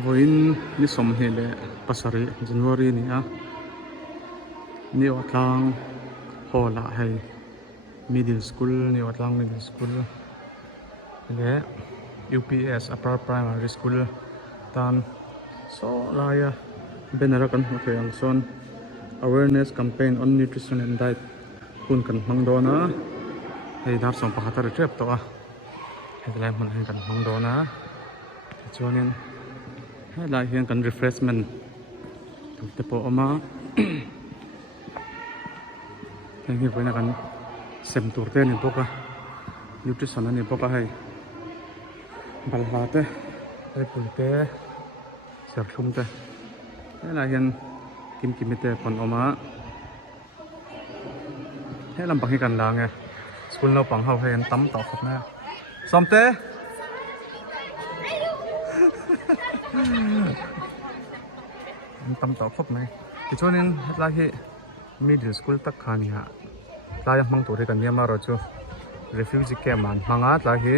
voin ni som hi le pasari January ni a ni watlang hola hay middle school ni watlang middle school le UPS upper primary school tan so laya banner kan hmu ang son awareness campaign on nutrition and diet kun kan mangdona hei dar som pakhatar trip to a headline mun kan mangdona chuanin lai hian kan refreshment te po oma hei voina kan sem tur te ni boka nutrition ani boka hei balha te hei pulte ser thum te lai hian kim kimite kon oma hei lam pang hi kan la nge school no pang hau hei an tam tawk khop na somte an tam tawk khop mai ti chuanin lai hi middle school tak khani ha lai mang tur hi kan niam ro chu refugee camp an hmanga lai hi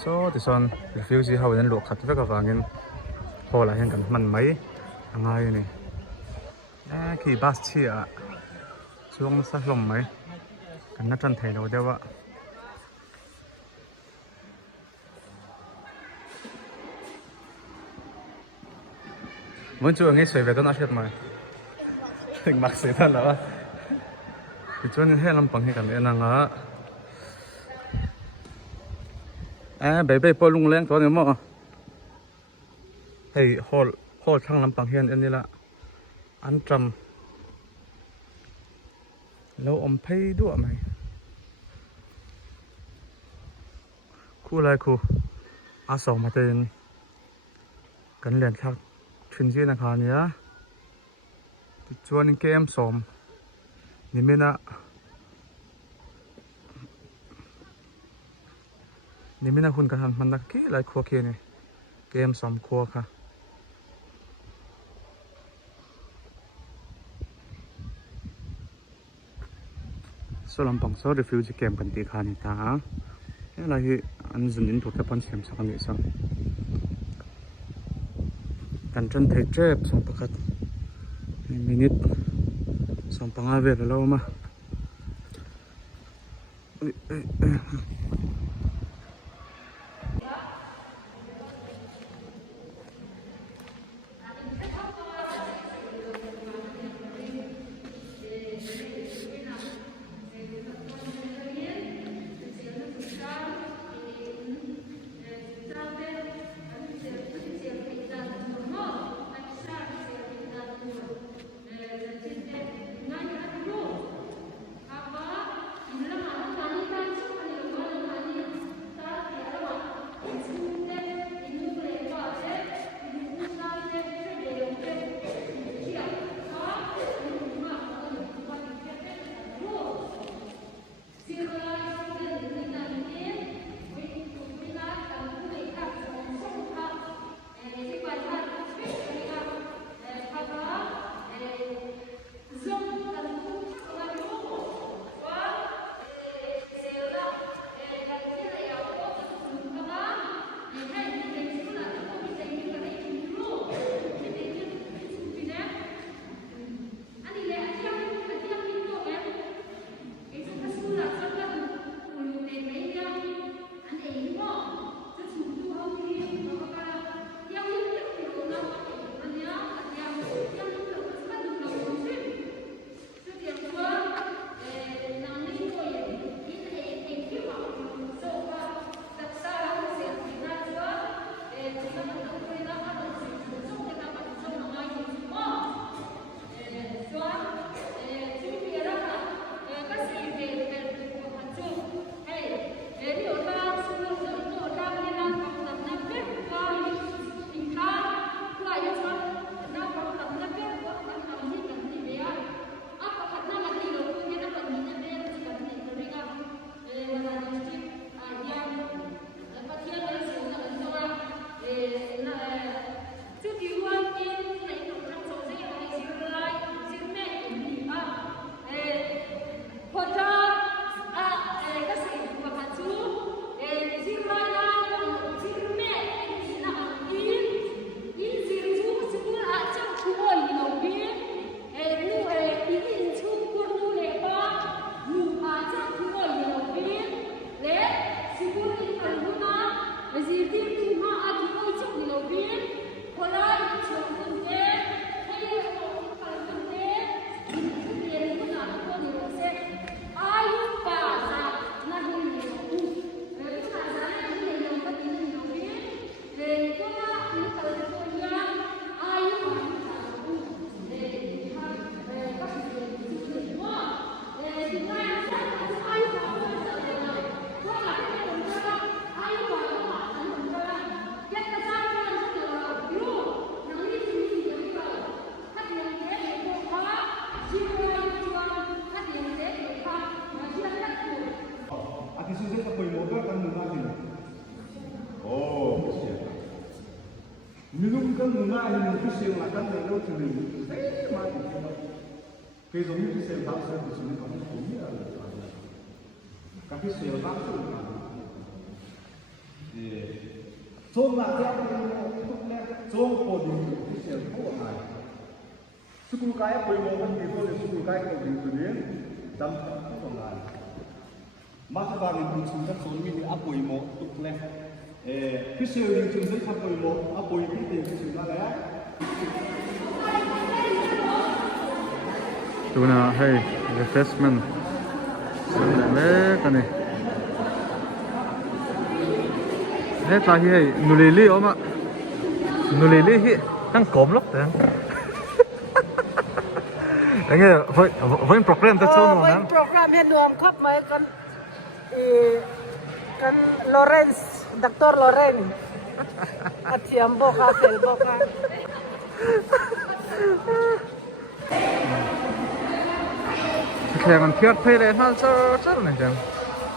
so ti son refugee ho an lo khat veka wangin hola hian kan man mai angai ni ki bus chi a chuang sa hlom mai kan na tan thei lo dewa muốn chú nghe soi về đó nó chết mà hình mặc sấy thật là thì cho nên hết làm bằng cái cảm giác năng á bé bé bỏ lung lên thôi nữa mà hey hol thằng làm bằng hiện anh là ăn trầm lâu om pay đũa mày khu lại khu sòng mà tên cần liền khác chuyên gia nào khác nhá thì cho nên cái em sòngนี่ไม่น่าคุณกันมันนักกี่หลายครัวเคียนี่เกมสองครัวค่ะส่วนลำพังโซ่รีฟิวจีเกมกันตีขานี่ตาอะไรอันจุนนินถูกแต่ปนเสียมสักนิดสักกันจนไทยเจ็บสองประคัดมินิทสองปังอาเวลแล้วมา Minum kan muna yung official na kan ng load to me. Eh, mati. Kaya yung official back service yung kami ko niya. Kasi official back service. So na kaya yung tukle so po din official po ay. Sukul kaya po yung mga dito ng sukul kaya ko dito din. Dam po nga. Mas ba rin yung sunod so ni apoy mo tukle. Official yung sunod sa apoy mo apoy dito yung sunod kaya. Tuna hey refreshment. Sandali kani. Thế ta hi nulili oma nulili hi đang cốm lắm đấy anh nghe với program ta cho nó nè program hiện nuông khắp mấy con Lawrence Dr. Lawrence at siyang boka sel boka kaya man piat pay le hal sar này chẳng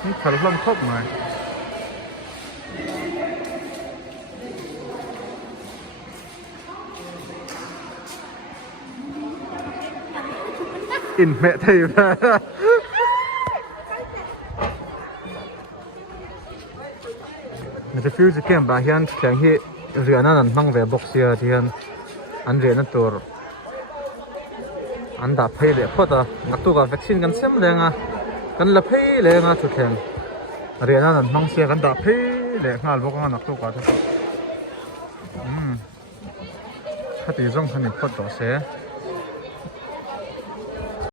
ni thal lam khop mai in mẹ thầy ra mình sẽ phiêu cái bà hiền chẳng hi rửa nó nằm mang về box here thì hiền anh rửa nó tour anh đã pay để phốt à ngắt tu cả vaccineกันxem lên àกันlà pay lên à chụp khen rửa nó nằm mang xeกันđã pay để ngal bốc ngắt tu cả thôiถ้าตีร่องขนิดพอดต่อเสีย